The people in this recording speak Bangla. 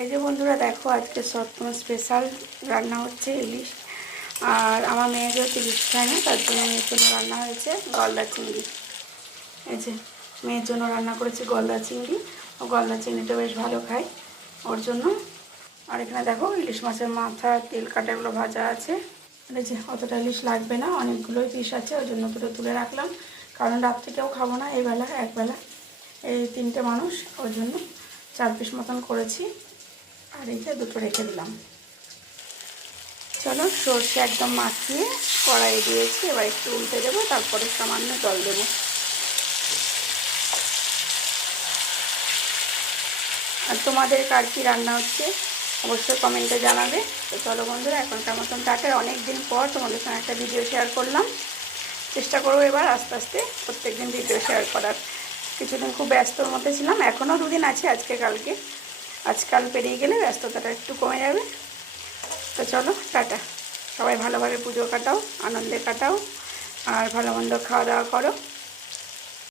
এই যে বন্ধুরা দেখো, আজকে সপ্তম স্পেশাল রান্না হচ্ছে ইলিশ। আর আমার মেয়ে যেহেতু ইলিশ খায় না, তার জন্য মেয়ের জন্য রান্না হয়েছে গলদা চিংড়ি। এই যে মেয়ের জন্য রান্না করেছি গলদা চিংড়ি। ও গলদা চিংড়িটা বেশ ভালো খায়, ওর জন্য। আর এখানে দেখো ইলিশ মাছের মাথা, তেল কাটাগুলো ভাজা আছে। এই যে অতটা ইলিশ লাগবে না, অনেকগুলোই পিস আছে, ওই জন্য দুটো তুলে রাখলাম। কারণ রাত্রে কেউ খাবো না, এইবেলা একবেলা এই 3টে মানুষ, ওই জন্য 4 পিস মতন করেছি। আর এই যে দুটো রেখে দিলাম। চলো, সর্ষে একদম মাখিয়ে কড়াই দিয়েছি, এবার একটু উল্টে দেবো, তারপরে সামান্য জল দেবো। আর তোমাদের কার কী রান্না হচ্ছে অবশ্যই কমেন্টে জানাবে। তো চলো বন্ধুরা, এখনকার মতন টাটা। অনেক দিন পর তোমাদের সঙ্গে একটা ভিডিও শেয়ার করলাম। চেষ্টা করবো এবার আস্তে আস্তে প্রত্যেকদিন ভিডিও শেয়ার করার। কিছুদিন খুব ব্যস্তর মধ্যে ছিলাম, এখনও দুদিন আছে, আজকে কালকে। আজকাল পেরিয়ে গেলে ব্যস্ততাটা একটু কমে যাবে। তো চলো টাটা। সবাই ভালোভাবে পুজো কাটাও, আনন্দে কাটাও, আর ভালো মন্দ খাওয়া দাওয়া করো।